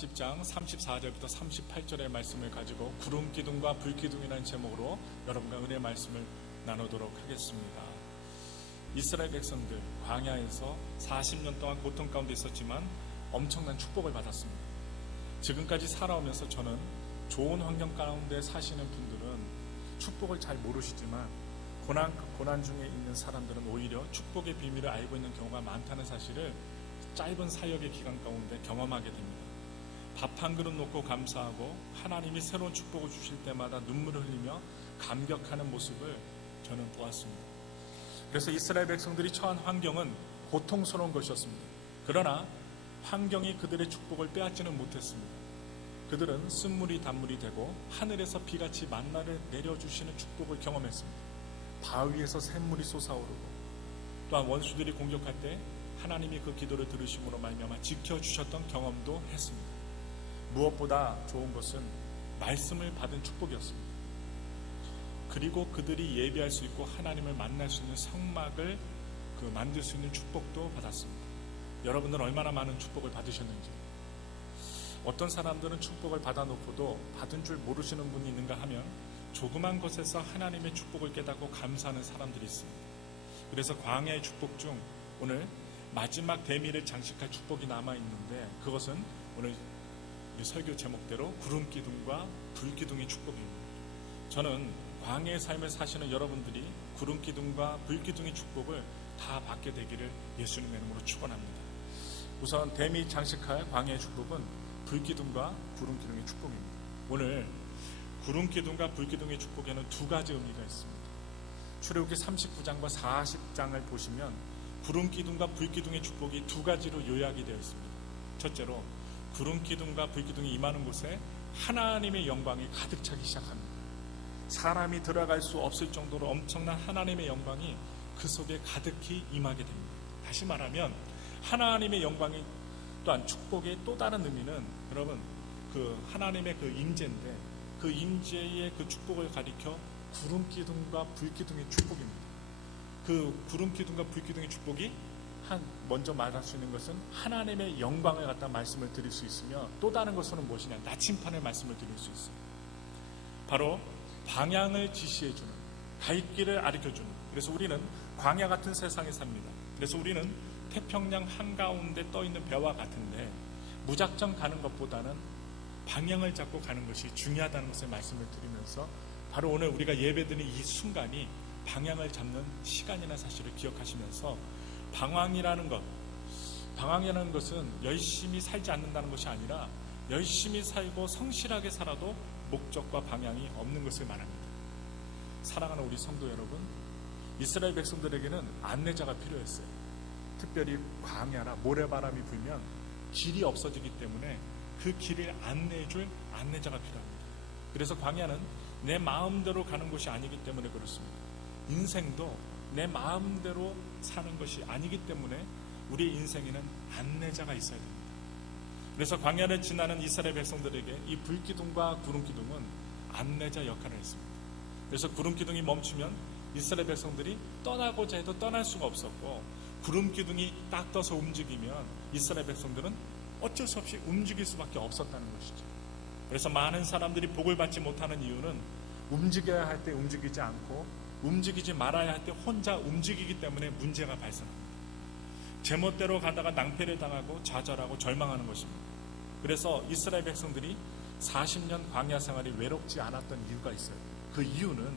40장 34절부터 38절의 말씀을 가지고 구름 기둥과 불 기둥이라는 제목으로 여러분과 은혜 말씀을 나누도록 하겠습니다. 이스라엘 백성들 광야에서 40년 동안 고통 가운데 있었지만 엄청난 축복을 받았습니다. 지금까지 살아오면서 저는 좋은 환경 가운데 사시는 분들은 축복을 잘 모르시지만 고난 중에 있는 사람들은 오히려 축복의 비밀을 알고 있는 경우가 많다는 사실을 짧은 사역의 기간 가운데 경험하게 됩니다. 밥 한 그릇 놓고 감사하고 하나님이 새로운 축복을 주실 때마다 눈물을 흘리며 감격하는 모습을 저는 보았습니다. 그래서 이스라엘 백성들이 처한 환경은 고통스러운 것이었습니다. 그러나 환경이 그들의 축복을 빼앗지는 못했습니다. 그들은 쓴물이 단물이 되고 하늘에서 비같이 만나를 내려주시는 축복을 경험했습니다. 바위에서 샘물이 솟아오르고 또한 원수들이 공격할 때 하나님이 그 기도를 들으심으로 말미암아 지켜주셨던 경험도 했습니다. 무엇보다 좋은 것은 말씀을 받은 축복이었습니다. 그리고 그들이 예비할 수 있고 하나님을 만날 수 있는 성막을 만들 수 있는 축복도 받았습니다. 여러분들은 얼마나 많은 축복을 받으셨는지, 어떤 사람들은 축복을 받아놓고도 받은 줄 모르시는 분이 있는가 하면 조그만 것에서 하나님의 축복을 깨닫고 감사하는 사람들이 있습니다. 그래서 광야의 축복 중 오늘 마지막 대미를 장식할 축복이 남아있는데 그것은 오늘 설교 제목대로 구름 기둥과 불 기둥의 축복입니다. 저는 광야의 삶을 사시는 여러분들이 구름 기둥과 불 기둥의 축복을 다 받게 되기를 예수님의 이름으로 축원합니다. 우선 대미 장식할 광야의 축복은 불 기둥과 구름 기둥의 축복입니다. 오늘 구름 기둥과 불 기둥의 축복에는 두 가지 의미가 있습니다. 출애굽기 39장과 40장을 보시면 구름 기둥과 불 기둥의 축복이 두 가지로 요약이 되어 있습니다. 첫째로 구름 기둥과 불 기둥이 임하는 곳에 하나님의 영광이 가득 차기 시작합니다. 사람이 들어갈 수 없을 정도로 엄청난 하나님의 영광이 그 속에 가득히 임하게 됩니다. 다시 말하면 하나님의 영광이 또한 축복의 또 다른 의미는 여러분 하나님의 임재인데 그 임재의 그 축복을 가리켜 구름 기둥과 불 기둥의 축복입니다. 그 구름 기둥과 불 기둥의 축복이 먼저 말할 수 있는 것은 하나님의 영광을 갖다 말씀을 드릴 수 있으며 또 다른 것은 무엇이냐, 나침판의 말씀을 드릴 수 있어요. 바로 방향을 지시해주는, 갈 길을 가르쳐주는. 그래서 우리는 광야 같은 세상에 삽니다. 그래서 우리는 태평양 한가운데 떠있는 배와 같은데 무작정 가는 것보다는 방향을 잡고 가는 것이 중요하다는 것을 말씀을 드리면서 바로 오늘 우리가 예배드리는 이 순간이 방향을 잡는 시간이라는 사실을 기억하시면서 방황이라는 것은 열심히 살지 않는다는 것이 아니라 열심히 살고 성실하게 살아도 목적과 방향이 없는 것을 말합니다. 사랑하는 우리 성도 여러분, 이스라엘 백성들에게는 안내자가 필요했어요. 특별히 광야라 모래바람이 불면 길이 없어지기 때문에 그 길을 안내해줄 안내자가 필요합니다. 그래서 광야는 내 마음대로 가는 곳이 아니기 때문에 그렇습니다. 인생도 내 마음대로 사는 것이 아니기 때문에 우리의 인생에는 안내자가 있어야 됩니다. 그래서 광야를 지나는 이스라엘 백성들에게 이 불기둥과 구름기둥은 안내자 역할을 했습니다. 그래서 구름기둥이 멈추면 이스라엘 백성들이 떠나고자 해도 떠날 수가 없었고, 구름기둥이 딱 떠서 움직이면 이스라엘 백성들은 어쩔 수 없이 움직일 수밖에 없었다는 것이죠. 그래서 많은 사람들이 복을 받지 못하는 이유는 움직여야 할 때 움직이지 않고 움직이지 말아야 할 때 혼자 움직이기 때문에 문제가 발생합니다. 제멋대로 가다가 낭패를 당하고 좌절하고 절망하는 것입니다. 그래서 이스라엘 백성들이 40년 광야 생활이 외롭지 않았던 이유가 있어요. 그 이유는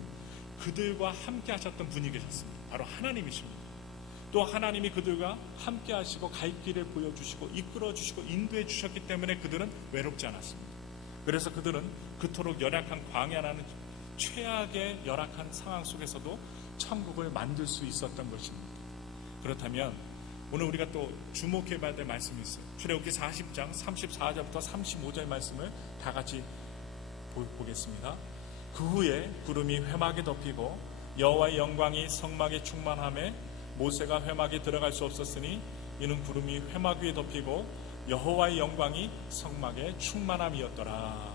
그들과 함께 하셨던 분이 계셨습니다. 바로 하나님이십니다. 또 하나님이 그들과 함께 하시고 갈 길을 보여주시고 이끌어 주시고 인도해 주셨기 때문에 그들은 외롭지 않았습니다. 그래서 그들은 그토록 열악한 광야라는 최악의 열악한 상황 속에서도 천국을 만들 수 있었던 것입니다. 그렇다면 오늘 우리가 또 주목해 봐야 될 말씀이 있어요. 출애굽기 40장 34절부터 35절 말씀을 다 같이 보겠습니다. 그 후에 구름이 회막에 덮이고 여호와의 영광이 성막에 충만하매 모세가 회막에 들어갈 수 없었으니 이는 구름이 회막 위에 덮이고 여호와의 영광이 성막에 충만함이었더라.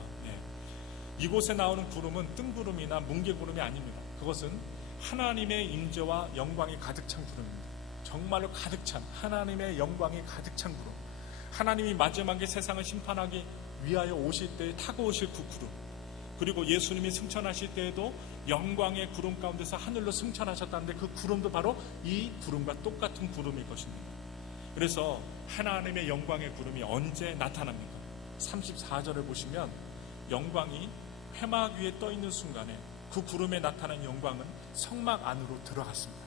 이곳에 나오는 구름은 뜬구름이나 뭉게구름이 아닙니다. 그것은 하나님의 임재와 영광이 가득 찬 구름입니다. 정말로 가득 찬 하나님의 영광이 가득 찬 구름. 하나님이 마지막에 세상을 심판하기 위하여 오실 때 타고 오실 그 구름, 그리고 예수님이 승천하실 때에도 영광의 구름 가운데서 하늘로 승천하셨다는데 그 구름도 바로 이 구름과 똑같은 구름일 것입니다. 그래서 하나님의 영광의 구름이 언제 나타납니까? 34절을 보시면 영광이 회막 위에 떠 있는 순간에 그 구름에 나타난 영광은 성막 안으로 들어갔습니다.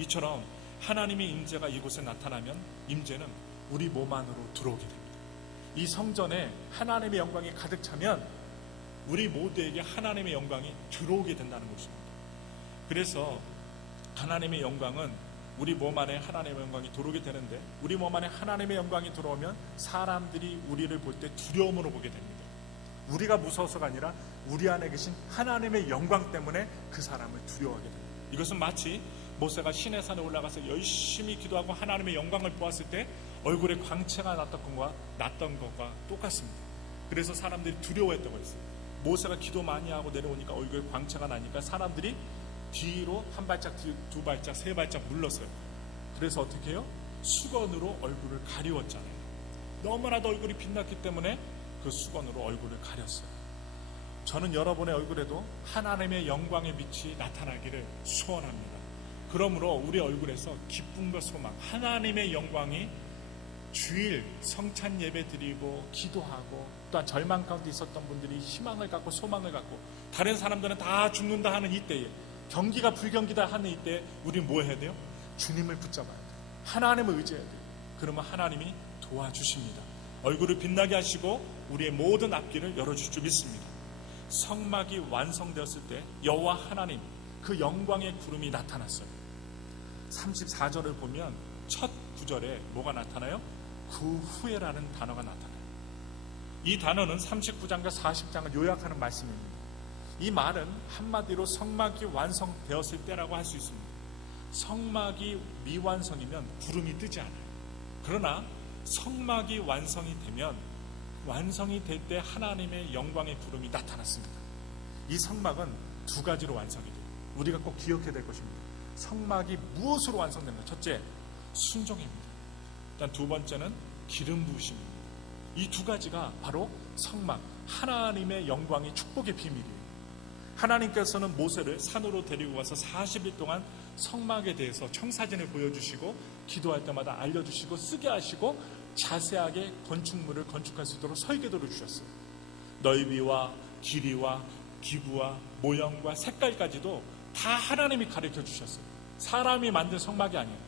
이처럼 하나님의 임재가 이곳에 나타나면 임재는 우리 몸 안으로 들어오게 됩니다. 이 성전에 하나님의 영광이 가득 차면 우리 모두에게 하나님의 영광이 들어오게 된다는 것입니다. 그래서 하나님의 영광은 우리 몸 안에 하나님의 영광이 들어오게 되는데, 우리 몸 안에 하나님의 영광이 들어오면 사람들이 우리를 볼 때 두려움으로 보게 됩니다. 우리가 무서워서가 아니라 우리 안에 계신 하나님의 영광 때문에 그 사람을 두려워하게 됩니다. 이것은 마치 모세가 시내산에 올라가서 열심히 기도하고 하나님의 영광을 보았을 때 얼굴에 광채가 났던 것과 똑같습니다. 그래서 사람들이 두려워했다고 했어요. 모세가 기도 많이 하고 내려오니까 얼굴에 광채가 나니까 사람들이 뒤로 한 발짝, 두 발짝, 세 발짝 물렀어요. 그래서 어떻게 해요? 수건으로 얼굴을 가리웠잖아요. 너무나도 얼굴이 빛났기 때문에 그 수건으로 얼굴을 가렸어요. 저는 여러분의 얼굴에도 하나님의 영광의 빛이 나타나기를 소원합니다. 그러므로 우리 얼굴에서 기쁨과 소망, 하나님의 영광이 주일 성찬 예배 드리고 기도하고, 또한 절망 가운데 있었던 분들이 희망을 갖고 소망을 갖고, 다른 사람들은 다 죽는다 하는 이때에, 경기가 불경기다 하는 이때에 우리는 뭐 해야 돼요? 주님을 붙잡아야 돼요. 하나님을 의지해야 돼요. 그러면 하나님이 도와주십니다. 얼굴을 빛나게 하시고 우리의 모든 앞길을 열어줄 줄 믿습니다. 성막이 완성되었을 때 여호와 하나님, 그 영광의 구름이 나타났어요. 34절을 보면 첫 구절에 뭐가 나타나요? 그 후에라는 단어가 나타나요. 이 단어는 39장과 40장을 요약하는 말씀입니다. 이 말은 한마디로 성막이 완성되었을 때라고 할 수 있습니다. 성막이 미완성이면 구름이 뜨지 않아요. 그러나 성막이 완성이 되면, 완성이 될 때 하나님의 영광의 구름이 나타났습니다. 이 성막은 두 가지로 완성이 돼요. 우리가 꼭 기억해야 될 것입니다. 성막이 무엇으로 완성됩니까? 첫째, 순종입니다. 일단 두 번째는 기름 부으심입니다. 이 두 가지가 바로 성막, 하나님의 영광의 축복의 비밀이에요. 하나님께서는 모세를 산으로 데리고 가서 40일 동안 성막에 대해서 청사진을 보여주시고, 기도할 때마다 알려주시고, 쓰게 하시고, 자세하게 건축물을 건축할 수 있도록 설계도를 주셨어요. 넓이와 길이와 기구와 모형과 색깔까지도 다 하나님이 가르쳐 주셨어요. 사람이 만든 성막이 아니에요.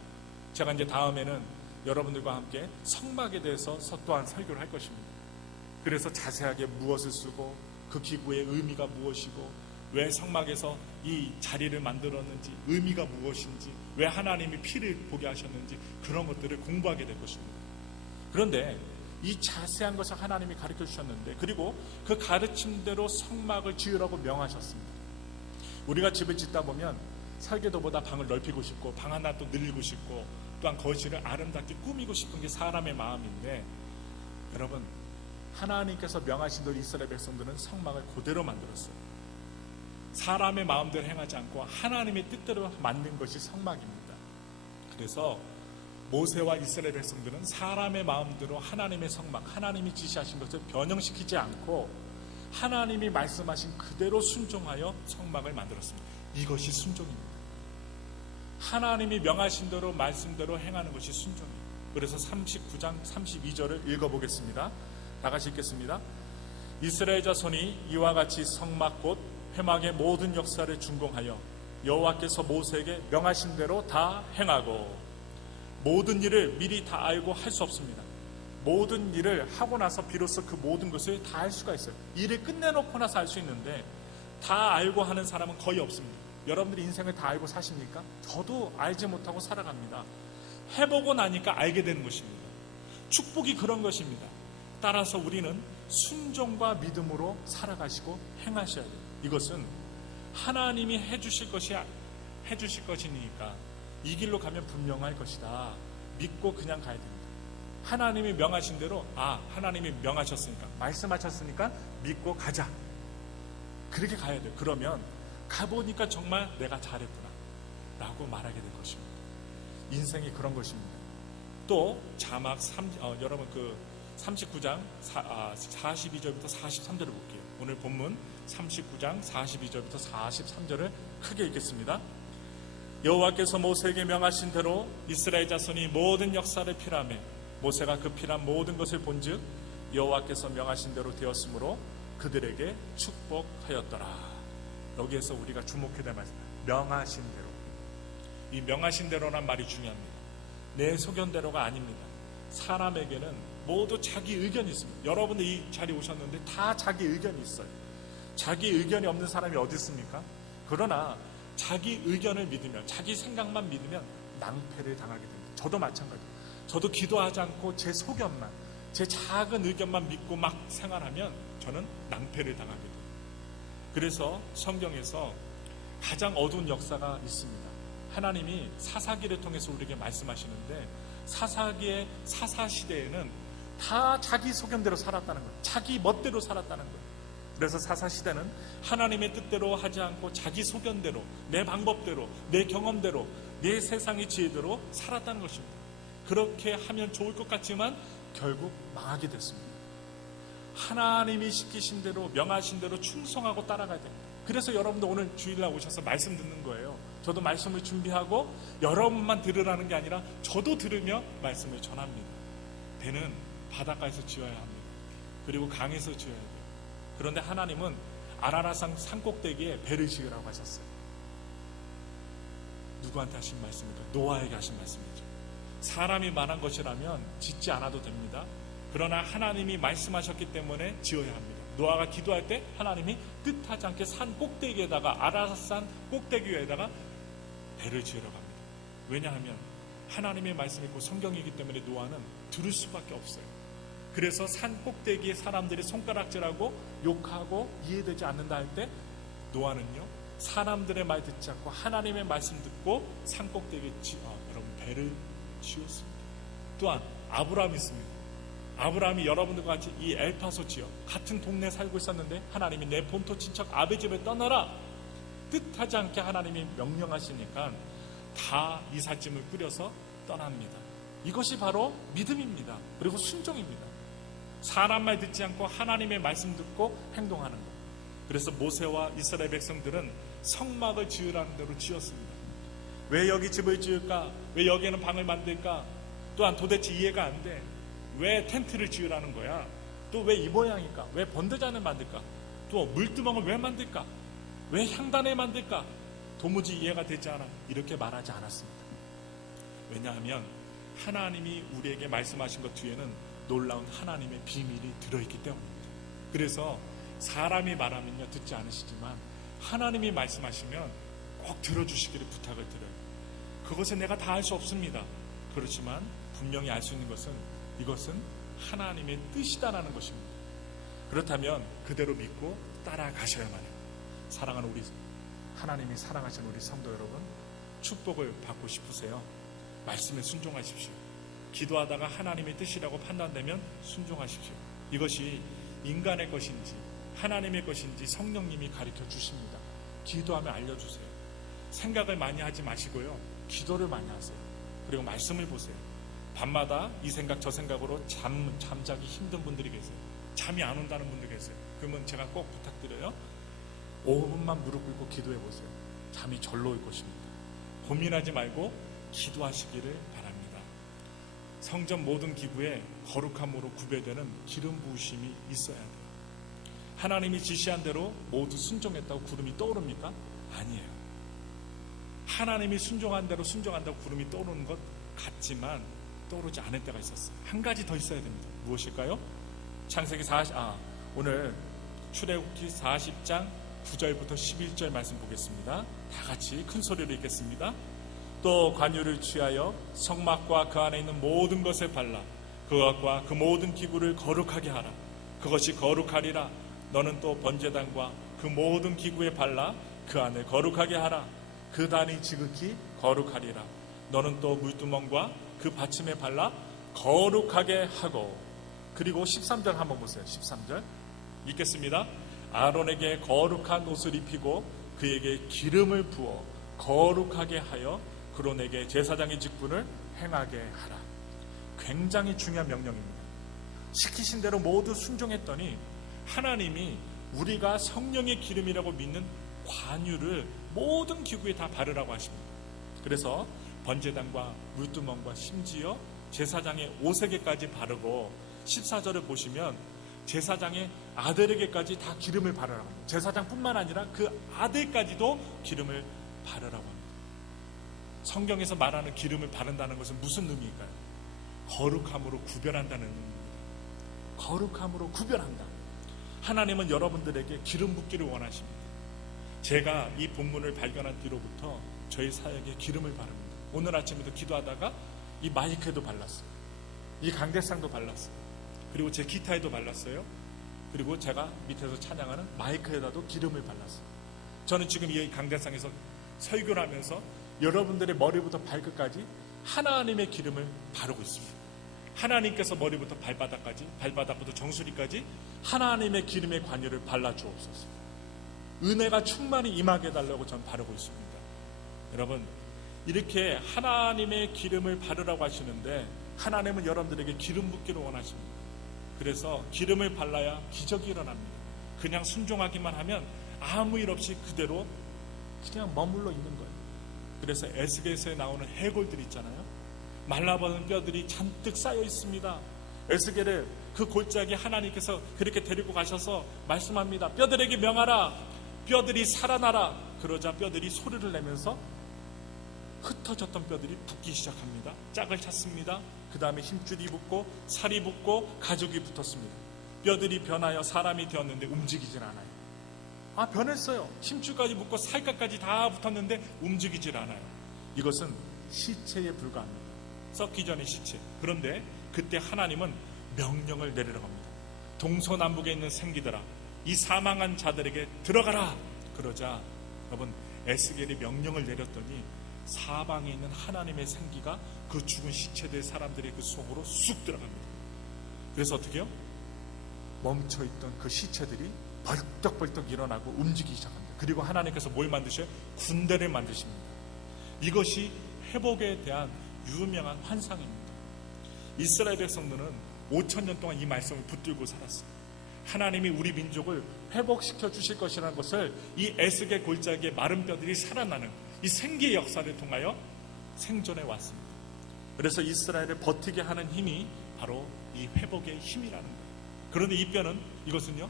제가 이제 다음에는 여러분들과 함께 성막에 대해서 또한 설교를 할 것입니다. 그래서 자세하게 무엇을 쓰고, 그 기구의 의미가 무엇이고, 왜 성막에서 이 자리를 만들었는지, 의미가 무엇인지, 왜 하나님이 피를 보게 하셨는지, 그런 것들을 공부하게 될 것입니다. 그런데 이 자세한 것을 하나님이 가르쳐 주셨는데, 그리고 그 가르침대로 성막을 지으라고 명하셨습니다. 우리가 집을 짓다 보면 설계도보다 방을 넓히고 싶고, 방 하나 또 늘리고 싶고, 또한 거실을 아름답게 꾸미고 싶은 게 사람의 마음인데, 여러분, 하나님께서 명하신 대로 이스라엘 백성들은 성막을 그대로 만들었어요. 사람의 마음대로 행하지 않고 하나님의 뜻대로 만든 것이 성막입니다. 그래서 모세와 이스라엘 백성들은 사람의 마음대로 하나님의 성막, 하나님이 지시하신 것을 변형시키지 않고 하나님이 말씀하신 그대로 순종하여 성막을 만들었습니다. 이것이 순종입니다. 하나님이 명하신 대로 말씀대로 행하는 것이 순종이에요. 그래서 39장 32절을 읽어보겠습니다. 다 같이 읽겠습니다. 이스라엘 자손이 이와 같이 성막 곧 회막의 모든 역사를 준공하여 여호와께서 모세에게 명하신 대로 다 행하고, 모든 일을 미리 다 알고 할 수 없습니다. 모든 일을 하고 나서 비로소 그 모든 것을 다 알 수가 있어요. 일을 끝내놓고 나서 알 수 있는데 다 알고 하는 사람은 거의 없습니다. 여러분들이 인생을 다 알고 사십니까? 저도 알지 못하고 살아갑니다. 해보고 나니까 알게 되는 것입니다. 축복이 그런 것입니다. 따라서 우리는 순종과 믿음으로 살아가시고 행하셔야 돼요. 이것은 하나님이 해주실 것이니까 이 길로 가면 분명할 것이다. 믿고 그냥 가야 됩니다. 하나님이 명하신 대로, 하나님이 명하셨으니까, 말씀하셨으니까 믿고 가자. 그렇게 가야 돼요. 그러면 가보니까 정말 내가 잘했구나 라고 말하게 될 것입니다. 인생이 그런 것입니다. 또 자막 여러분 그 39장 42절부터 43절을 볼게요. 오늘 본문 39장 42절부터 43절을 크게 읽겠습니다. 여호와께서 모세에게 명하신 대로 이스라엘 자손이 모든 역사를 피라매 모세가 그 피란 모든 것을 본즉 여호와께서 명하신 대로 되었으므로 그들에게 축복하였더라. 여기에서 우리가 주목해야 될 말씀, 명하신 대로. 이 명하신 대로란 말이 중요합니다. 내 소견대로가 아닙니다. 사람에게는 모두 자기 의견이 있습니다. 여러분들 이 자리에 오셨는데 다 자기 의견이 있어요. 자기 의견이 없는 사람이 어디 있습니까? 그러나 자기 의견을 믿으면, 자기 생각만 믿으면 낭패를 당하게 됩니다. 저도 마찬가지예요. 저도 기도하지 않고 제 소견만, 제 작은 의견만 믿고 막 생활하면 저는 낭패를 당하게 돼요. 그래서 성경에서 가장 어두운 역사가 있습니다. 하나님이 사사기를 통해서 우리에게 말씀하시는데, 사사기의 사사시대에는 다 자기 소견대로 살았다는 거예요. 자기 멋대로 살았다는 거예요. 그래서 사사시대는 하나님의 뜻대로 하지 않고 자기 소견대로, 내 방법대로, 내 경험대로, 내 세상의 지혜대로 살았다는 것입니다. 그렇게 하면 좋을 것 같지만 결국 망하게 됐습니다. 하나님이 시키신 대로, 명하신 대로 충성하고 따라가야 됩니다. 그래서 여러분도 오늘 주일날 오셔서 말씀 듣는 거예요. 저도 말씀을 준비하고 여러분만 들으라는 게 아니라 저도 들으며 말씀을 전합니다. 배는 바닷가에서 지어야 합니다. 그리고 강에서 지어야 돼요. 그런데 하나님은 아라라산 산꼭대기에 배를 지으라고 하셨어요. 누구한테 하신 말씀입니까? 노아에게 하신 말씀이죠. 사람이 말한 것이라면 짓지 않아도 됩니다. 그러나 하나님이 말씀하셨기 때문에 지어야 합니다. 노아가 기도할 때 하나님이 뜻하지 않게 산 꼭대기에다가, 아라산 꼭대기 위에다가 배를 지으라고 합니다. 왜냐하면 하나님의 말씀이 곧 성경이기 때문에 노아는 들을 수밖에 없어요. 그래서 산 꼭대기에 사람들이 손가락질하고 욕하고 이해되지 않는다 할 때 노아는요, 사람들의 말 듣지 않고 하나님의 말씀 듣고 산 꼭대기에 여러분 배를 지었습니다. 또한 아브라함이 있습니다. 아브라함이 여러분들과 같이 이 엘파소 지역 같은 동네에 살고 있었는데 하나님이 내 본토 친척 아베 집에 떠나라, 뜻하지 않게 하나님이 명령하시니까 다 이삿짐을 꾸려서 떠납니다. 이것이 바로 믿음입니다. 그리고 순종입니다. 사람 말 듣지 않고 하나님의 말씀 듣고 행동하는 것. 그래서 모세와 이스라엘 백성들은 성막을 지으라는 대로 지었습니다. 왜 여기 집을 지을까? 왜 여기에는 방을 만들까? 또한 도대체 이해가 안 돼. 왜 텐트를 지으라는 거야? 또 왜 이 모양일까? 왜 번대잔을 만들까? 또 물두멍을 왜 만들까? 왜 향단을 만들까? 도무지 이해가 되지 않아. 이렇게 말하지 않았습니다. 왜냐하면 하나님이 우리에게 말씀하신 것 뒤에는 놀라운 하나님의 비밀이 들어있기 때문입니다. 그래서 사람이 말하면요 듣지 않으시지만 하나님이 말씀하시면 꼭 들어주시기를 부탁을 드려요. 그것은 내가 다 알 수 없습니다. 그렇지만 분명히 알 수 있는 것은 이것은 하나님의 뜻이다라는 것입니다. 그렇다면 그대로 믿고 따라가셔야만 해요. 사랑하는 우리 하나님이 사랑하시는 우리 성도 여러분, 축복을 받고 싶으세요? 말씀에 순종하십시오. 기도하다가 하나님의 뜻이라고 판단되면 순종하십시오. 이것이 인간의 것인지 하나님의 것인지 성령님이 가르쳐 주십니다. 기도하면 알려주세요. 생각을 많이 하지 마시고요, 기도를 많이 하세요. 그리고 말씀을 보세요. 밤마다 이 생각 저 생각으로 잠자기 힘든 분들이 계세요. 잠이 안 온다는 분들 계세요. 그러면 제가 꼭 부탁드려요. 5분만 무릎 꿇고 기도해 보세요. 잠이 절로 올 것입니다. 고민하지 말고 기도하시기를 바랍니다. 성전 모든 기구에 거룩함으로 구별되는 기름 부으심이 있어야 돼요. 하나님이 지시한 대로 모두 순종했다고 구름이 떠오릅니까? 아니에요. 하나님이 순종한 대로 순종한다고 구름이 떠오르는 것 같지만 떠오르지 않을 때가 있었어요. 한 가지 더 있어야 됩니다. 무엇일까요? 창세기 오늘 출애굽기 40장 9절부터 11절 말씀 보겠습니다. 다 같이 큰 소리로 읽겠습니다. 또 관유를 취하여 성막과 그 안에 있는 모든 것에 발라 그것과 그 모든 기구를 거룩하게 하라. 그것이 거룩하리라. 너는 또 번제단과 그 모든 기구에 발라 그 안을 거룩하게 하라. 그 단이 지극히 거룩하리라. 너는 또 물두멍과 그 받침에 발라 거룩하게 하고. 그리고 13절 한번 보세요. 13절 읽겠습니다. 아론에게 거룩한 옷을 입히고 그에게 기름을 부어 거룩하게 하여 그론에게 제사장의 직분을 행하게 하라. 굉장히 중요한 명령입니다. 시키신 대로 모두 순종했더니 하나님이 우리가 성령의 기름이라고 믿는 관유를 모든 기구에 다 바르라고 하십니다. 그래서 번제단과 물두멍과 심지어 제사장의 옷에게까지 바르고 14절을 보시면 제사장의 아들에게까지 다 기름을 바르라고 합니다. 제사장뿐만 아니라 그 아들까지도 기름을 바르라고 합니다. 성경에서 말하는 기름을 바른다는 것은 무슨 의미일까요? 거룩함으로 구별한다는 의미입니다. 거룩함으로 구별한다. 하나님은 여러분들에게 기름 붓기를 원하십니다. 제가 이 본문을 발견한 뒤로부터 저희 사역에 기름을 바릅니다. 오늘 아침에도 기도하다가 이 마이크에도 발랐어요. 이 강대상도 발랐어요. 그리고 제 기타에도 발랐어요. 그리고 제가 밑에서 찬양하는 마이크에다도 기름을 발랐어요. 저는 지금 이 강대상에서 설교를 하면서 여러분들의 머리부터 발끝까지 하나님의 기름을 바르고 있습니다. 하나님께서 머리부터 발바닥까지, 발바닥부터 정수리까지 하나님의 기름의 관유를 발라주옵소서. 은혜가 충만히 임하게 해달라고 전 바르고 있습니다. 여러분, 이렇게 하나님의 기름을 바르라고 하시는데 하나님은 여러분들에게 기름 붓기를 원하십니다. 그래서 기름을 발라야 기적이 일어납니다. 그냥 순종하기만 하면 아무 일 없이 그대로 그냥 머물러 있는 거예요. 그래서 에스겔서에 나오는 해골들 있잖아요. 말라버린 뼈들이 잔뜩 쌓여 있습니다. 에스겔을 그 골짜기 하나님께서 그렇게 데리고 가셔서 말씀합니다. 뼈들에게 명하라. 뼈들이 살아나라. 그러자 뼈들이 소리를 내면서 흩어졌던 뼈들이 붙기 시작합니다. 짝을 찼습니다. 그 다음에 힘줄이 붙고 살이 붙고 가죽이 붙었습니다. 뼈들이 변하여 사람이 되었는데 움직이질 않아요. 변했어요. 힘줄까지 붙고 살갗까지 다 붙었는데 움직이질 않아요. 이것은 시체에 불과합니다. 썩기 전의 시체. 그런데 그때 하나님은 명령을 내리라고 합니다. 동서남북에 있는 생기들아, 이 사망한 자들에게 들어가라. 그러자 여러분, 에스겔이 명령을 내렸더니 사방에 있는 하나님의 생기가 그 죽은 시체들 사람들의 그 속으로 쑥 들어갑니다. 그래서 어떻게 해요? 멈춰있던 그 시체들이 벌떡벌떡 일어나고 움직이기 시작합니다. 그리고 하나님께서 뭘 만드셔요? 군대를 만드십니다. 이것이 회복에 대한 유명한 환상입니다. 이스라엘 백성들은 5,000년 동안 이 말씀을 붙들고 살았어요. 하나님이 우리 민족을 회복시켜 주실 것이라는 것을 이 에스겔 골짜기의 마른 뼈들이 살아나는 이 생기의 역사를 통하여 생존해 왔습니다. 그래서 이스라엘을 버티게 하는 힘이 바로 이 회복의 힘이라는 거예요. 그런데 이 뼈는, 이것은요,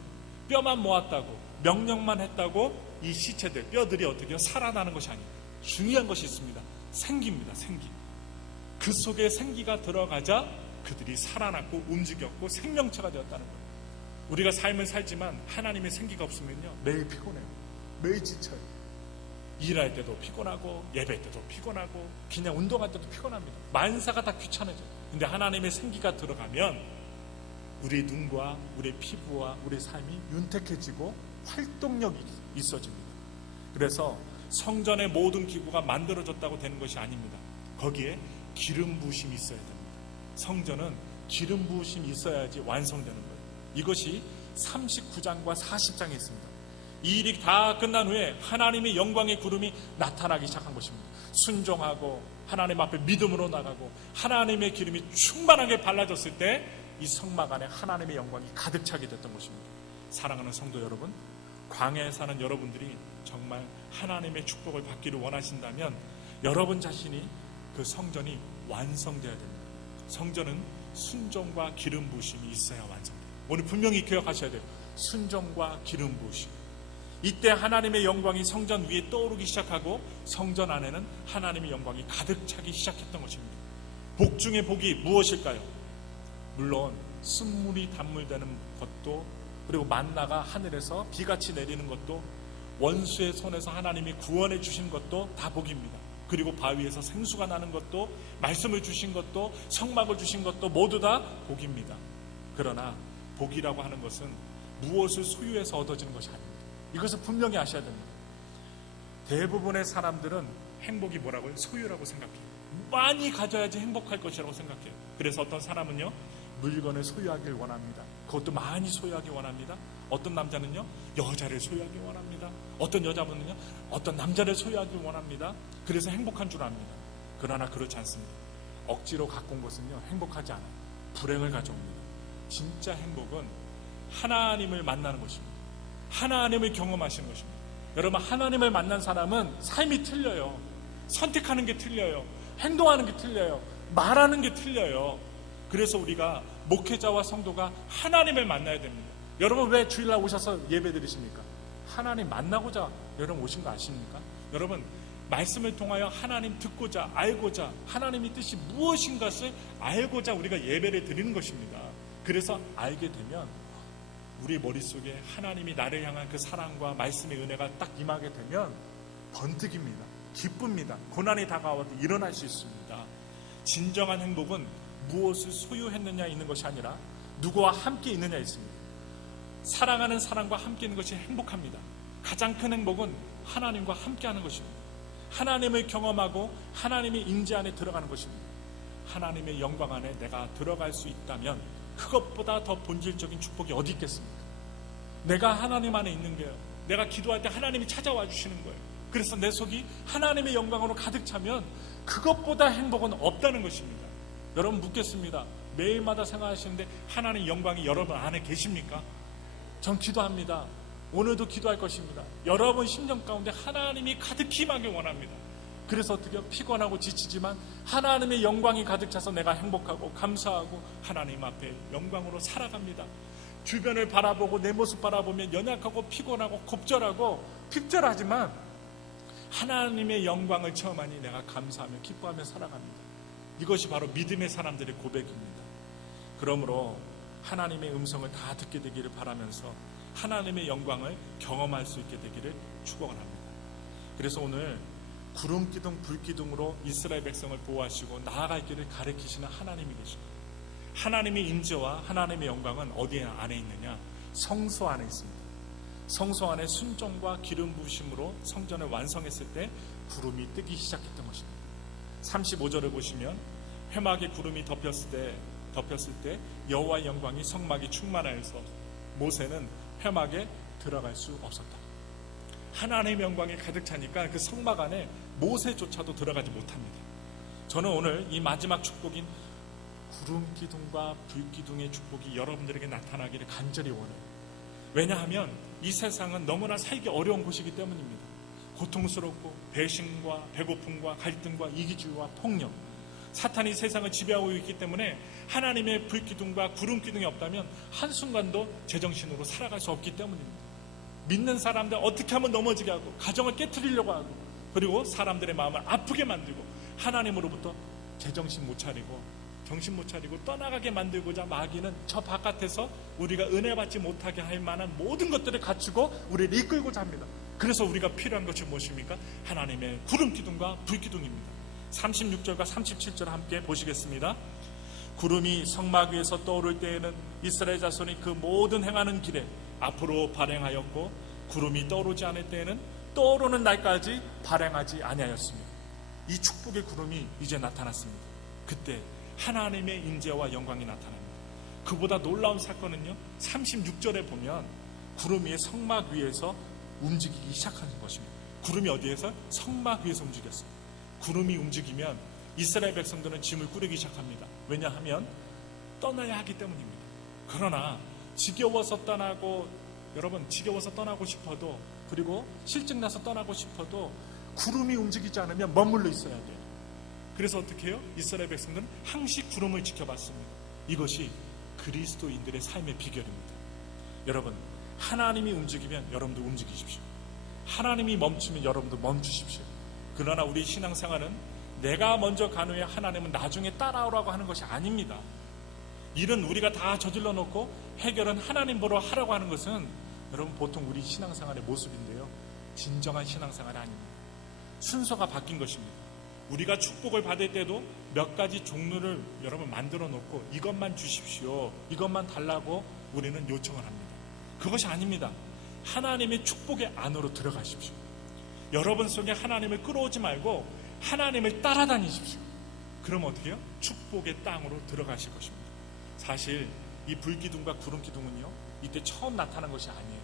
뼈만 모았다고, 명령만 했다고 이 시체들, 뼈들이 어떻게 살아나는 것이 아니에요. 중요한 것이 있습니다. 생기입니다. 생기. 그 속에 생기가 들어가자 그들이 살아났고 움직였고 생명체가 되었다는 거예요. 우리가 삶을 살지만 하나님의 생기가 없으면요, 매일 피곤해요. 매일 지쳐요. 일할 때도 피곤하고 예배 때도 피곤하고 그냥 운동할 때도 피곤합니다. 만사가 다 귀찮아져요. 근데 하나님의 생기가 들어가면 우리 눈과 우리 피부와 우리 삶이 윤택해지고 활동력이 있어집니다. 그래서 성전의 모든 기구가 만들어졌다고 되는 것이 아닙니다. 거기에 기름 부으심이 있어야 됩니다. 성전은 기름 부으심이 있어야지 완성되는 거예요. 이것이 39장과 40장에 있습니다. 이 일이 다 끝난 후에 하나님의 영광의 구름이 나타나기 시작한 것입니다. 순종하고 하나님 앞에 믿음으로 나가고 하나님의 기름이 충만하게 발라졌을 때 이 성막 안에 하나님의 영광이 가득 차게 됐던 것입니다. 사랑하는 성도 여러분, 광야에 사는 여러분들이 정말 하나님의 축복을 받기를 원하신다면 여러분 자신이 그 성전이 완성되어야 됩니다. 성전은 순종과 기름 부으심이 있어야 완성돼요. 오늘 분명히 기억하셔야 돼요. 순종과 기름 부으심. 이때 하나님의 영광이 성전 위에 떠오르기 시작하고 성전 안에는 하나님의 영광이 가득 차기 시작했던 것입니다. 복 중에 복이 무엇일까요? 물론 쓴물이 단물되는 것도, 그리고 만나가 하늘에서 비같이 내리는 것도, 원수의 손에서 하나님이 구원해 주신 것도 다 복입니다. 그리고 바위에서 생수가 나는 것도, 말씀을 주신 것도, 성막을 주신 것도 모두 다 복입니다. 그러나 복이라고 하는 것은 무엇을 소유해서 얻어지는 것이 아닙니다. 이것을 분명히 아셔야 됩니다. 대부분의 사람들은 행복이 뭐라고요? 소유라고 생각해요. 많이 가져야지 행복할 것이라고 생각해요. 그래서 어떤 사람은요, 물건을 소유하길 원합니다. 그것도 많이 소유하기 원합니다. 어떤 남자는요, 여자를 소유하기 원합니다. 어떤 여자분은요, 어떤 남자를 소유하기 원합니다. 그래서 행복한 줄 압니다. 그러나 그렇지 않습니다. 억지로 갖고 온 것은요, 행복하지 않아요. 불행을 가져옵니다. 진짜 행복은 하나님을 만나는 것입니다. 하나님을 경험하시는 것입니다. 여러분, 하나님을 만난 사람은 삶이 틀려요. 선택하는 게 틀려요. 행동하는 게 틀려요. 말하는 게 틀려요. 그래서 우리가 목회자와 성도가 하나님을 만나야 됩니다. 여러분, 왜 주일날 오셔서 예배 드리십니까? 하나님 만나고자 여러분 오신 거 아십니까? 여러분, 말씀을 통하여 하나님 듣고자 알고자 하나님의 뜻이 무엇인 것을 알고자 우리가 예배를 드리는 것입니다. 그래서 알게 되면 우리 머릿속에 하나님이 나를 향한 그 사랑과 말씀의 은혜가 딱 임하게 되면 번뜩입니다. 기쁩니다. 고난이 다가와도 일어날 수 있습니다. 진정한 행복은 무엇을 소유했느냐 있는 것이 아니라 누구와 함께 있느냐 있습니다. 사랑하는 사람과 함께 있는 것이 행복합니다. 가장 큰 행복은 하나님과 함께 하는 것입니다. 하나님을 경험하고 하나님의 임재 안에 들어가는 것입니다. 하나님의 영광 안에 내가 들어갈 수 있다면 그것보다 더 본질적인 축복이 어디 있겠습니까? 내가 하나님 안에 있는 거예요. 내가 기도할 때 하나님이 찾아와 주시는 거예요. 그래서 내 속이 하나님의 영광으로 가득 차면 그것보다 행복은 없다는 것입니다. 여러분, 묻겠습니다. 매일마다 생각하시는데 하나님의 영광이 여러분 안에 계십니까? 전 기도합니다. 오늘도 기도할 것입니다. 여러분 심령 가운데 하나님이 가득히 임하길 원합니다. 그래서 어떻게 피곤하고 지치지만 하나님의 영광이 가득 차서 내가 행복하고 감사하고 하나님 앞에 영광으로 살아갑니다. 주변을 바라보고 내 모습 바라보면 연약하고 피곤하고 겁절하고 핍절하지만 하나님의 영광을 체험하니 내가 감사하며 기뻐하며 살아갑니다. 이것이 바로 믿음의 사람들의 고백입니다. 그러므로 하나님의 음성을 다 듣게 되기를 바라면서 하나님의 영광을 경험할 수 있게 되기를 축원을 합니다. 그래서 오늘 구름기둥 불기둥으로 이스라엘 백성을 보호하시고 나아갈 길을 가리키시는 하나님이 계십니다. 하나님의 임재와 하나님의 영광은 어디 안에 있느냐? 성소 안에 있습니다. 성소 안에 순종과 기름 부으심으로 성전을 완성했을 때 구름이 뜨기 시작했던 것입니다. 35절을 보시면 회막에 구름이 덮였을 때 여호와의 영광이 성막이 충만하여서 모세는 회막에 들어갈 수 없었다. 하나님의 영광이 가득 차니까 그 성막 안에 모세조차도 들어가지 못합니다. 저는 오늘 이 마지막 축복인 구름기둥과 불기둥의 축복이 여러분들에게 나타나기를 간절히 원해요. 왜냐하면 이 세상은 너무나 살기 어려운 곳이기 때문입니다. 고통스럽고 배신과 배고픔과 갈등과 이기주의와 폭력, 사탄이 세상을 지배하고 있기 때문에 하나님의 불기둥과 구름기둥이 없다면 한순간도 제정신으로 살아갈 수 없기 때문입니다. 믿는 사람들 어떻게 하면 넘어지게 하고 가정을 깨트리려고 하고 그리고 사람들의 마음을 아프게 만들고 하나님으로부터 제정신 못 차리고 정신 못 차리고 떠나가게 만들고자 마귀는 저 바깥에서 우리가 은혜 받지 못하게 할 만한 모든 것들을 갖추고 우리를 이끌고자 합니다. 그래서 우리가 필요한 것이 무엇입니까? 하나님의 구름기둥과 불기둥입니다. 36절과 37절 함께 보시겠습니다. 구름이 성막 위에서 떠오를 때에는 이스라엘 자손이 그 모든 행하는 길에 앞으로 발행하였고 구름이 떠오르지 않을 때에는 떠오르는 날까지 발행하지 아니하였습니다. 이 축복의 구름이 이제 나타났습니다. 그때 하나님의 임재와 영광이 나타납니다. 그보다 놀라운 사건은요, 36절에 보면 구름 위에 성막 위에서 움직이기 시작하는 것입니다. 구름이 어디에서? 성막 위에서 움직였어요. 구름이 움직이면 이스라엘 백성들은 짐을 꾸리기 시작합니다. 왜냐하면 떠나야 하기 때문입니다. 그러나 지겨워서 떠나고, 여러분 지겨워서 떠나고 싶어도, 그리고 실증나서 떠나고 싶어도 구름이 움직이지 않으면 머물러 있어야 돼요. 그래서 어떻게 해요? 이스라엘 백성들은 항시 구름을 지켜봤습니다. 이것이 그리스도인들의 삶의 비결입니다. 여러분, 하나님이 움직이면 여러분도 움직이십시오. 하나님이 멈추면 여러분도 멈추십시오. 그러나 우리 신앙생활은 내가 먼저 간 후에 하나님은 나중에 따라오라고 하는 것이 아닙니다. 일은 우리가 다 저질러 놓고 해결은 하나님 보러 하라고 하는 것은 여러분 보통 우리 신앙생활의 모습인데요, 진정한 신앙생활이 아닙니다. 순서가 바뀐 것입니다. 우리가 축복을 받을 때도 몇 가지 종류를 여러분 만들어 놓고 이것만 주십시오, 이것만 달라고 우리는 요청을 합니다. 그것이 아닙니다. 하나님의 축복의 안으로 들어가십시오. 여러분 속에 하나님을 끌어오지 말고 하나님을 따라다니십시오. 그럼 어떻게 해요? 축복의 땅으로 들어가실 것입니다. 사실 이 불기둥과 구름기둥은요, 이때 처음 나타난 것이 아니에요.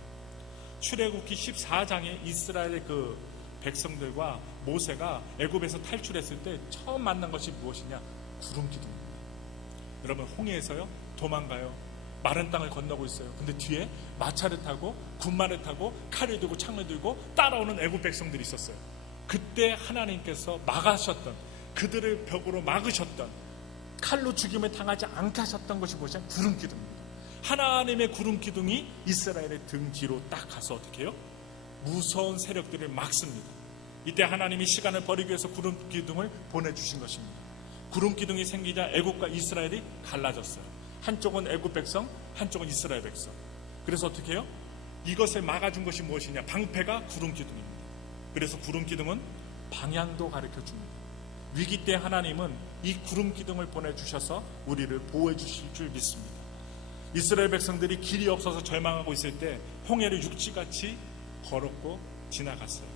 출애굽기 14장에 이스라엘의 그 백성들과 모세가 애굽에서 탈출했을 때 처음 만난 것이 무엇이냐? 구름기둥입니다. 여러분, 홍해에서요 도망가요. 마른 땅을 건너고 있어요. 근데 뒤에 마차를 타고 군마를 타고 칼을 들고 창을 들고 따라오는 애굽 백성들이 있었어요. 그때 하나님께서 막으셨던, 그들을 벽으로 막으셨던, 칼로 죽임을 당하지 않게 하셨던 것이 무엇이냐? 구름 기둥입니다. 하나님의 구름 기둥이 이스라엘의 등 뒤로 딱 가서 어떻게 해요? 무서운 세력들을 막습니다. 이때 하나님이 시간을 버리기 위해서 구름 기둥을 보내주신 것입니다. 구름 기둥이 생기자 애굽과 이스라엘이 갈라졌어요. 한쪽은 애굽 백성, 한쪽은 이스라엘 백성. 그래서 어떻게 해요? 이것을 막아준 것이 무엇이냐? 방패가 구름 기둥입니다. 그래서 구름 기둥은 방향도 가르쳐 줍니다. 위기 때 하나님은 이 구름 기둥을 보내주셔서 우리를 보호해 주실 줄 믿습니다. 이스라엘 백성들이 길이 없어서 절망하고 있을 때 홍해를 육지같이 걸었고 지나갔어요.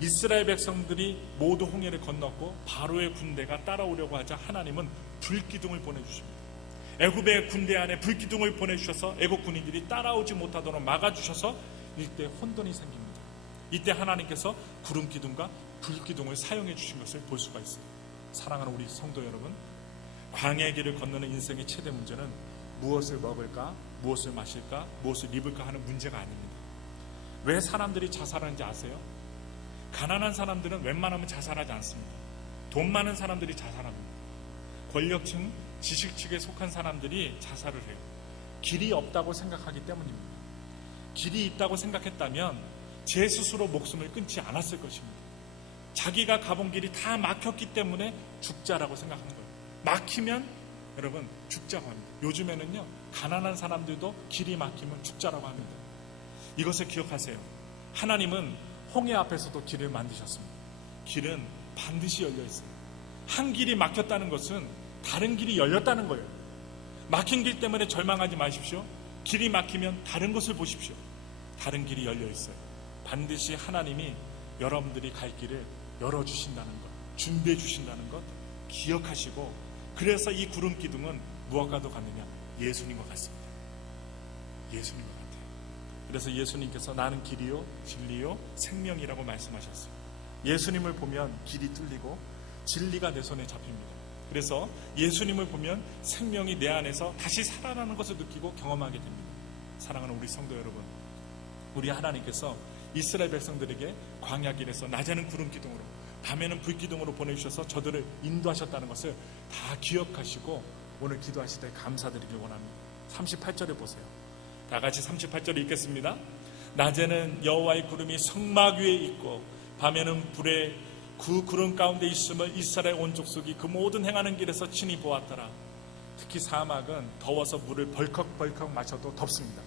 이스라엘 백성들이 모두 홍해를 건넜고 바로의 군대가 따라오려고 하자 하나님은 불기둥을 보내주십니다. 애굽의 군대 안에 불기둥을 보내주셔서 애굽 군인들이 따라오지 못하도록 막아주셔서 이때 혼돈이 생깁니다. 이때 하나님께서 구름기둥과 불기둥을 사용해 주신 것을 볼 수가 있어요. 사랑하는 우리 성도 여러분, 광야의 길을 건너는 인생의 최대 문제는 무엇을 먹을까, 무엇을 마실까, 무엇을 입을까 하는 문제가 아닙니다. 왜 사람들이 자살하는지 아세요? 가난한 사람들은 웬만하면 자살하지 않습니다. 돈 많은 사람들이 자살합니다. 권력층, 지식층에 속한 사람들이 자살을 해요. 길이 없다고 생각하기 때문입니다. 길이 있다고 생각했다면 제 스스로 목숨을 끊지 않았을 것입니다. 자기가 가본 길이 다 막혔기 때문에 죽자라고 생각하는 거예요. 막히면 여러분 죽자고 합니다. 요즘에는요, 가난한 사람들도 길이 막히면 죽자라고 합니다. 이것을 기억하세요. 하나님은 홍해 앞에서도 길을 만드셨습니다. 길은 반드시 열려 있어요. 한 길이 막혔다는 것은 다른 길이 열렸다는 거예요. 막힌 길 때문에 절망하지 마십시오. 길이 막히면 다른 것을 보십시오. 다른 길이 열려 있어요. 반드시 하나님이 여러분들이 갈 길을 열어주신다는 것, 준비해 주신다는 것 기억하시고, 그래서 이 구름 기둥은 무엇과도 같느냐? 예수님과 같습니다. 예수님과 같아요. 그래서 예수님께서 나는 길이요 진리요 생명이라고 말씀하셨어요. 예수님을 보면 길이 뚫리고 진리가 내 손에 잡힙니다. 그래서 예수님을 보면 생명이 내 안에서 다시 살아나는 것을 느끼고 경험하게 됩니다. 사랑하는 우리 성도 여러분, 우리 하나님께서 이스라엘 백성들에게 광야 길에서 낮에는 구름 기둥으로, 밤에는 불 기둥으로 보내주셔서 저들을 인도하셨다는 것을 다 기억하시고 오늘 기도하실 때 감사드리길 원합니다. 38절을 보세요. 다 같이 38절을 읽겠습니다. 낮에는 여호와의 구름이 성막 위에 있고 밤에는 불의 그 구름 가운데 있음을 이스라엘 온 족속이 그 모든 행하는 길에서 친히 보았더라. 특히 사막은 더워서 물을 벌컥벌컥 마셔도 덥습니다.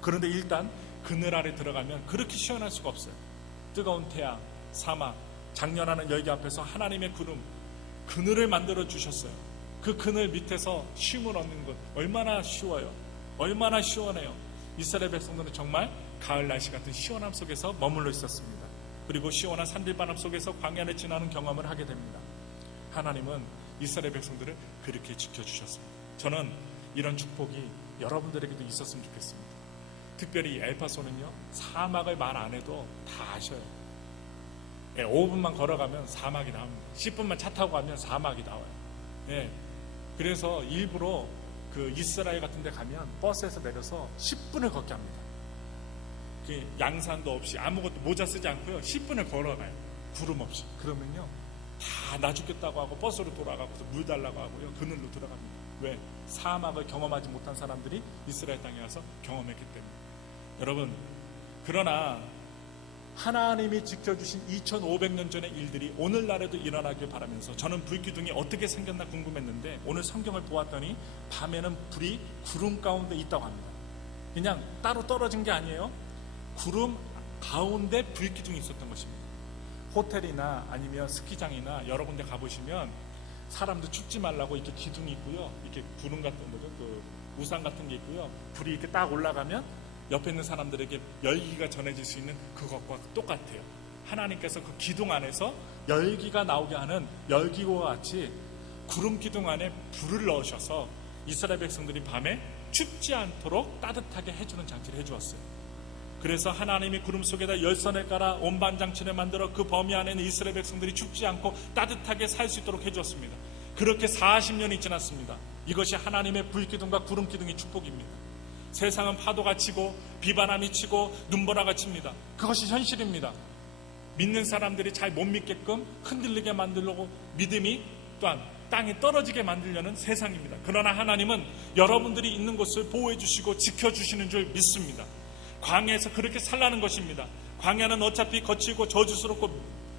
그런데 일단 그늘 아래 들어가면 그렇게 시원할 수가 없어요. 뜨거운 태양, 사막, 장렬하는 열기 앞에서 하나님의 구름, 그늘을 만들어 주셨어요. 그 그늘 밑에서 쉼을 얻는 것 얼마나 쉬워요. 얼마나 시원해요. 이스라엘 백성들은 정말 가을 날씨 같은 시원함 속에서 머물러 있었습니다. 그리고 시원한 산들바람 속에서 광야를 지나는 경험을 하게 됩니다. 하나님은 이스라엘 백성들을 그렇게 지켜주셨습니다. 저는 이런 축복이 여러분들에게도 있었으면 좋겠습니다. 특별히 엘파소는요, 사막을 말 안 해도 다 아셔요. 5분만 걸어가면 사막이 나옵니다. 10분만 차 타고 가면 사막이 나와요. 그래서 일부러 그 이스라엘 같은 데 가면 버스에서 내려서 10분을 걷게 합니다. 양산도 없이 아무것도 모자 쓰지 않고요, 10분을 걸어가요. 구름 없이. 그러면요, 다 나 죽겠다고 하고 버스로 돌아가고서 물 달라고 하고요, 그늘로 들어갑니다. 왜? 사막을 경험하지 못한 사람들이 이스라엘 땅에 와서 경험했기 때문에. 여러분, 그러나 하나님이 지켜주신 2500년 전의 일들이 오늘날에도 일어나길 바라면서 저는 불기둥이 어떻게 생겼나 궁금했는데 오늘 성경을 보았더니 밤에는 불이 구름 가운데 있다고 합니다. 그냥 따로 떨어진 게 아니에요. 구름 가운데 불기둥이 있었던 것입니다. 호텔이나 아니면 스키장이나 여러 군데 가보시면 사람들 춥지 말라고 이렇게 기둥이 있고요, 이렇게 구름 같은 거죠, 그 우산 같은 게 있고요, 불이 이렇게 딱 올라가면 옆에 있는 사람들에게 열기가 전해질 수 있는 그것과 똑같아요. 하나님께서 그 기둥 안에서 열기가 나오게 하는 열기와 같이 구름 기둥 안에 불을 넣으셔서 이스라엘 백성들이 밤에 춥지 않도록 따뜻하게 해주는 장치를 해주었어요. 그래서 하나님이 구름 속에다 열선을 깔아 온반장치를 만들어 그 범위 안에는 이스라엘 백성들이 춥지 않고 따뜻하게 살 수 있도록 해주었습니다. 그렇게 40년이 지났습니다. 이것이 하나님의 불기둥과 구름기둥의 축복입니다. 세상은 파도가 치고 비바람이 치고 눈보라가 칩니다. 그것이 현실입니다. 믿는 사람들이 잘 못 믿게끔 흔들리게 만들려고 믿음이 또한 땅에 떨어지게 만들려는 세상입니다. 그러나 하나님은 여러분들이 있는 곳을 보호해 주시고 지켜주시는 줄 믿습니다. 광야에서 그렇게 살라는 것입니다. 광야는 어차피 거칠고 저주스럽고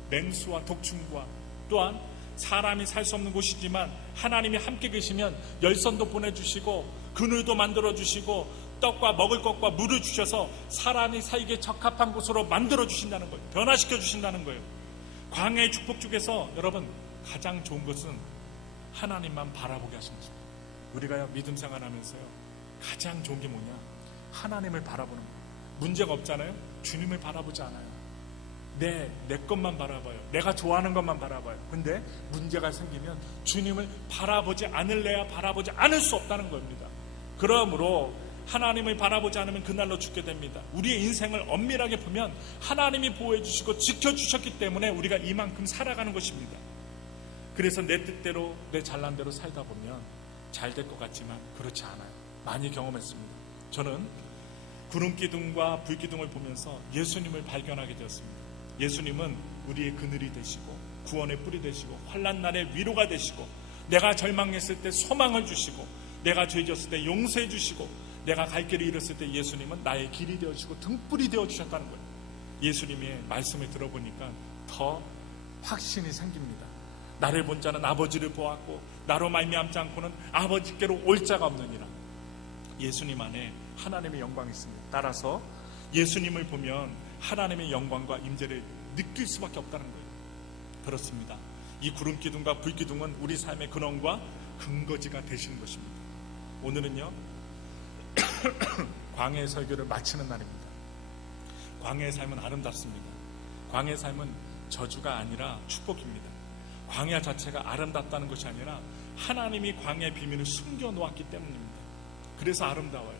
맹수와 독충과 또한 사람이 살 수 없는 곳이지만 하나님이 함께 계시면 열선도 보내주시고 그늘도 만들어주시고 떡과 먹을 것과 물을 주셔서 사람이 살기에 적합한 곳으로 만들어주신다는 거예요. 변화시켜 주신다는 거예요. 광야의 축복 중에서 여러분 가장 좋은 것은 하나님만 바라보게 하시는 것입니다. 우리가 믿음 생활하면서요 가장 좋은 게 뭐냐? 하나님을 바라보는 거예요. 문제가 없잖아요. 주님을 바라보지 않아요. 내 것만 바라봐요. 내가 좋아하는 것만 바라봐요. 근데 문제가 생기면 주님을 바라보지 않을래야 바라보지 않을 수 없다는 겁니다. 그러므로 하나님을 바라보지 않으면 그날로 죽게 됩니다. 우리의 인생을 엄밀하게 보면 하나님이 보호해 주시고 지켜주셨기 때문에 우리가 이만큼 살아가는 것입니다. 그래서 내 뜻대로 내 잘난 대로 살다 보면 잘 될 것 같지만 그렇지 않아요. 많이 경험했습니다. 저는 구름기둥과 불기둥을 보면서 예수님을 발견하게 되었습니다. 예수님은 우리의 그늘이 되시고 구원의 뿔이 되시고 환난 날에 위로가 되시고 내가 절망했을 때 소망을 주시고 내가 죄졌을 때 용서해 주시고 내가 갈 길을 잃었을 때 예수님은 나의 길이 되어주시고 등불이 되어주셨다는 거예요. 예수님의 말씀을 들어보니까 더 확신이 생깁니다. 나를 본 자는 아버지를 보았고 나로 말미암지 않고는 아버지께로 올 자가 없느니라. 예수님 안에 하나님의 영광이 있습니다. 따라서 예수님을 보면 하나님의 영광과 임재를 느낄 수밖에 없다는 거예요. 그렇습니다. 이 구름기둥과 불기둥은 우리 삶의 근원과 근거지가 되시는 것입니다. 오늘은요 광야의 설교를 마치는 날입니다. 광야의 삶은 아름답습니다. 광야의 삶은 저주가 아니라 축복입니다. 광야 자체가 아름답다는 것이 아니라 하나님이 광야의 비밀을 숨겨놓았기 때문입니다. 그래서 아름다워요.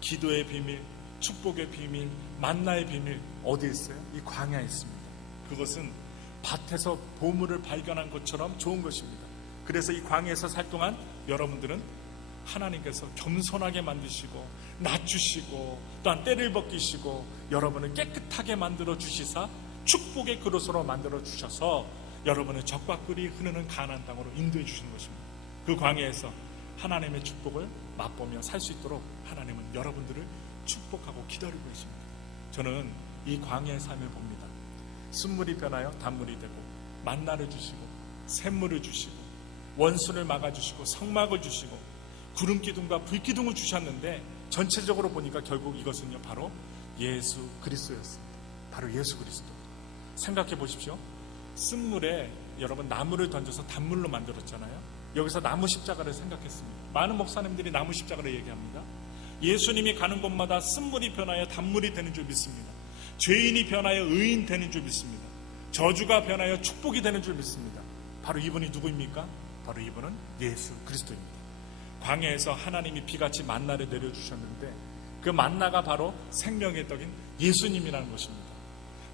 기도의 비밀, 축복의 비밀, 만나의 비밀 어디에 있어요? 이 광야에 있습니다. 그것은 밭에서 보물을 발견한 것처럼 좋은 것입니다. 그래서 이 광야에서 살 동안 여러분들은 하나님께서 겸손하게 만드시고 낮추시고 또한 때를 벗기시고 여러분을 깨끗하게 만들어 주시사 축복의 그릇으로 만들어 주셔서 여러분을 적과 꿀이 흐르는 가나안 땅으로 인도해 주시는 것입니다. 그 광야에서 하나님의 축복을 맛보며 살 수 있도록 하나님은 여러분들을 축복하고 기다리고 계십니다. 저는 이 광야의 삶을 봅니다. 쓴물이 변하여 단물이 되고 만나를 주시고 샘물을 주시고 원수를 막아주시고 성막을 주시고 구름기둥과 불기둥을 주셨는데 전체적으로 보니까 결국 이것은요 바로 예수 그리스도였습니다. 바로 예수 그리스도. 생각해 보십시오. 쓴물에 여러분 나무를 던져서 단물로 만들었잖아요. 여기서 나무 십자가를 생각했습니다. 많은 목사님들이 나무 십자가를 얘기합니다. 예수님이 가는 곳마다 쓴물이 변하여 단물이 되는 줄 믿습니다. 죄인이 변하여 의인 되는 줄 믿습니다. 저주가 변하여 축복이 되는 줄 믿습니다. 바로 이분이 누구입니까? 바로 이분은 예수 그리스도입니다. 광야에서 하나님이 비같이 만나를 내려주셨는데 그 만나가 바로 생명의 떡인 예수님이라는 것입니다.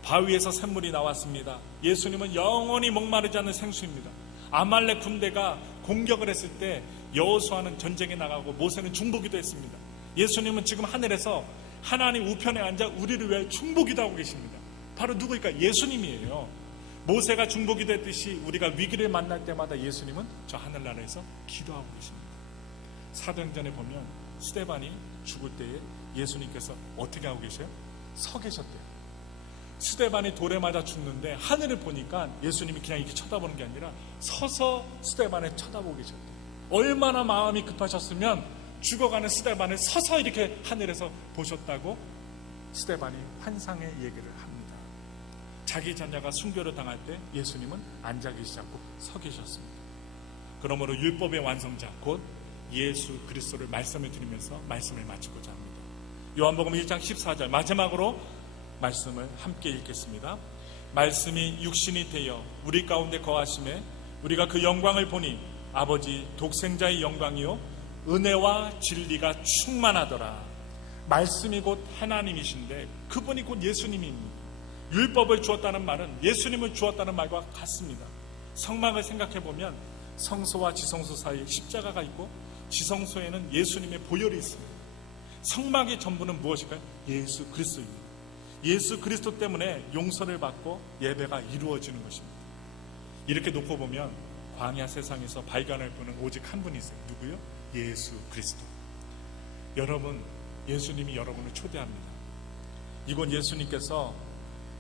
바위에서 샘물이 나왔습니다. 예수님은 영원히 목마르지 않는 생수입니다. 아말렉 군대가 공격을 했을 때 여호수아는 전쟁에 나가고 모세는 중보기도 했습니다. 예수님은 지금 하늘에서 하나님 우편에 앉아 우리를 위해 중보기도 하고 계십니다. 바로 누구일까? 예수님이에요. 모세가 중보기도 했듯이 우리가 위기를 만날 때마다 예수님은 저 하늘나라에서 기도하고 계십니다. 사도행전에 보면 스데반이 죽을 때에 예수님께서 어떻게 하고 계세요? 서 계셨대요. 스데반이 돌에 맞아 죽는데 하늘을 보니까 예수님이 그냥 이렇게 쳐다보는 게 아니라 서서 스데반을 쳐다보고 계셨대요. 얼마나 마음이 급하셨으면 죽어가는 스데반을 서서 이렇게 하늘에서 보셨다고 스데반이 환상의 얘기를 합니다. 자기 자녀가 순교를 당할 때 예수님은 앉아 계시지 않고 서 계셨습니다. 그러므로 율법의 완성자 곧 예수 그리스도를 말씀을 드리면서 말씀을 마치고자 합니다. 요한복음 1장 14절 마지막으로 말씀을 함께 읽겠습니다. 말씀이 육신이 되어 우리 가운데 거하심에 우리가 그 영광을 보니 아버지 독생자의 영광이요 은혜와 진리가 충만하더라. 말씀이 곧 하나님이신데 그분이 곧 예수님입니다. 율법을 주었다는 말은 예수님을 주었다는 말과 같습니다. 성막을 생각해 보면 성소와 지성소 사이에 십자가가 있고 지성소에는 예수님의 보혈이 있습니다. 성막의 전부는 무엇일까요? 예수 그리스도입니다. 예수 그리스도 때문에 용서를 받고 예배가 이루어지는 것입니다. 이렇게 놓고 보면 광야 세상에서 발견할 분은 오직 한 분이 있어요. 누구요? 예수 그리스도. 여러분, 예수님이 여러분을 초대합니다. 이곳 예수님께서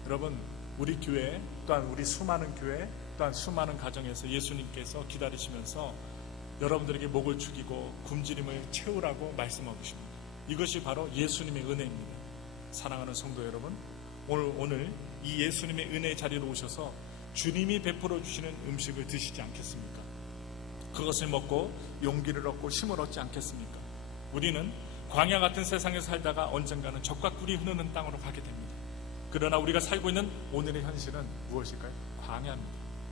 여러분, 우리 교회 또한 우리 수많은 교회 또한 수많은 가정에서 예수님께서 기다리시면서 여러분들에게 목을 축이고 굶주림을 채우라고 말씀하고 계십니다. 이것이 바로 예수님의 은혜입니다. 사랑하는 성도 여러분, 오늘 이 예수님의 은혜의 자리로 오셔서 주님이 베풀어 주시는 음식을 드시지 않겠습니까? 그것을 먹고 용기를 얻고 힘을 얻지 않겠습니까? 우리는 광야 같은 세상에 살다가 언젠가는 젖과 꿀이 흐르는 땅으로 가게 됩니다. 그러나 우리가 살고 있는 오늘의 현실은 무엇일까요? 광야입니다.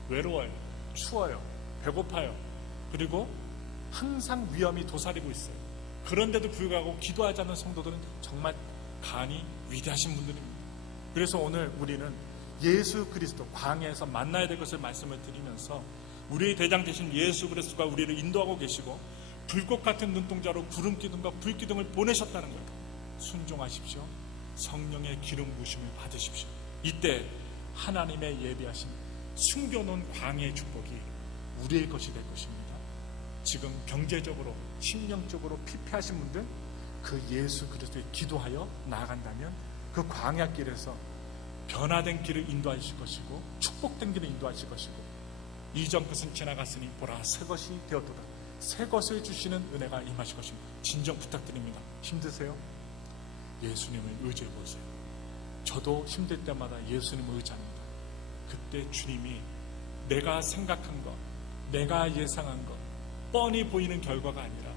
외로워요, 추워요, 배고파요. 그리고 항상 위험이 도사리고 있어요. 그런데도 불구하고 기도하지 않는 성도들은 정말 간이 위대하신 분들입니다. 그래서 오늘 우리는 예수 그리스도 광야에서 만나야 될 것을 말씀을 드리면서 우리의 대장 되신 예수 그리스도가 우리를 인도하고 계시고 불꽃 같은 눈동자로 구름 기둥과 불 기둥을 보내셨다는 거예요. 순종하십시오. 성령의 기름 부으심을 받으십시오. 이때 하나님의 예비하신 숨겨놓은 광야의 축복이 우리의 것이 될 것입니다. 지금 경제적으로 심령적으로 피폐하신 분들 그 예수 그리스도에 기도하여 나아간다면 그 광야길에서 변화된 길을 인도하실 것이고 축복된 길을 인도하실 것이고 이전 것은 지나갔으니 보라 새 것이 되었도다. 새 것을 주시는 은혜가 임하실 것입니다. 진정 부탁드립니다. 힘드세요? 예수님을 의지해 보세요. 저도 힘들 때마다 예수님을 의지합니다. 그때 주님이 내가 생각한 것, 내가 예상한 것, 뻔히 보이는 결과가 아니라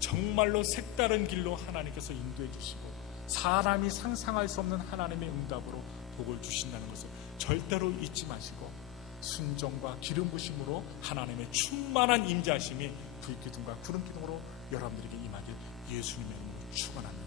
정말로 색다른 길로 하나님께서 인도해 주시고 사람이 상상할 수 없는 하나님의 응답으로 복을 주신다는 것을 절대로 잊지 마시고 순종과 기름 부심으로 하나님의 충만한 임재하심이 불기둥과 구름 기둥으로 여러분들에게 임하길 예수님의 이름으로 축원합니다.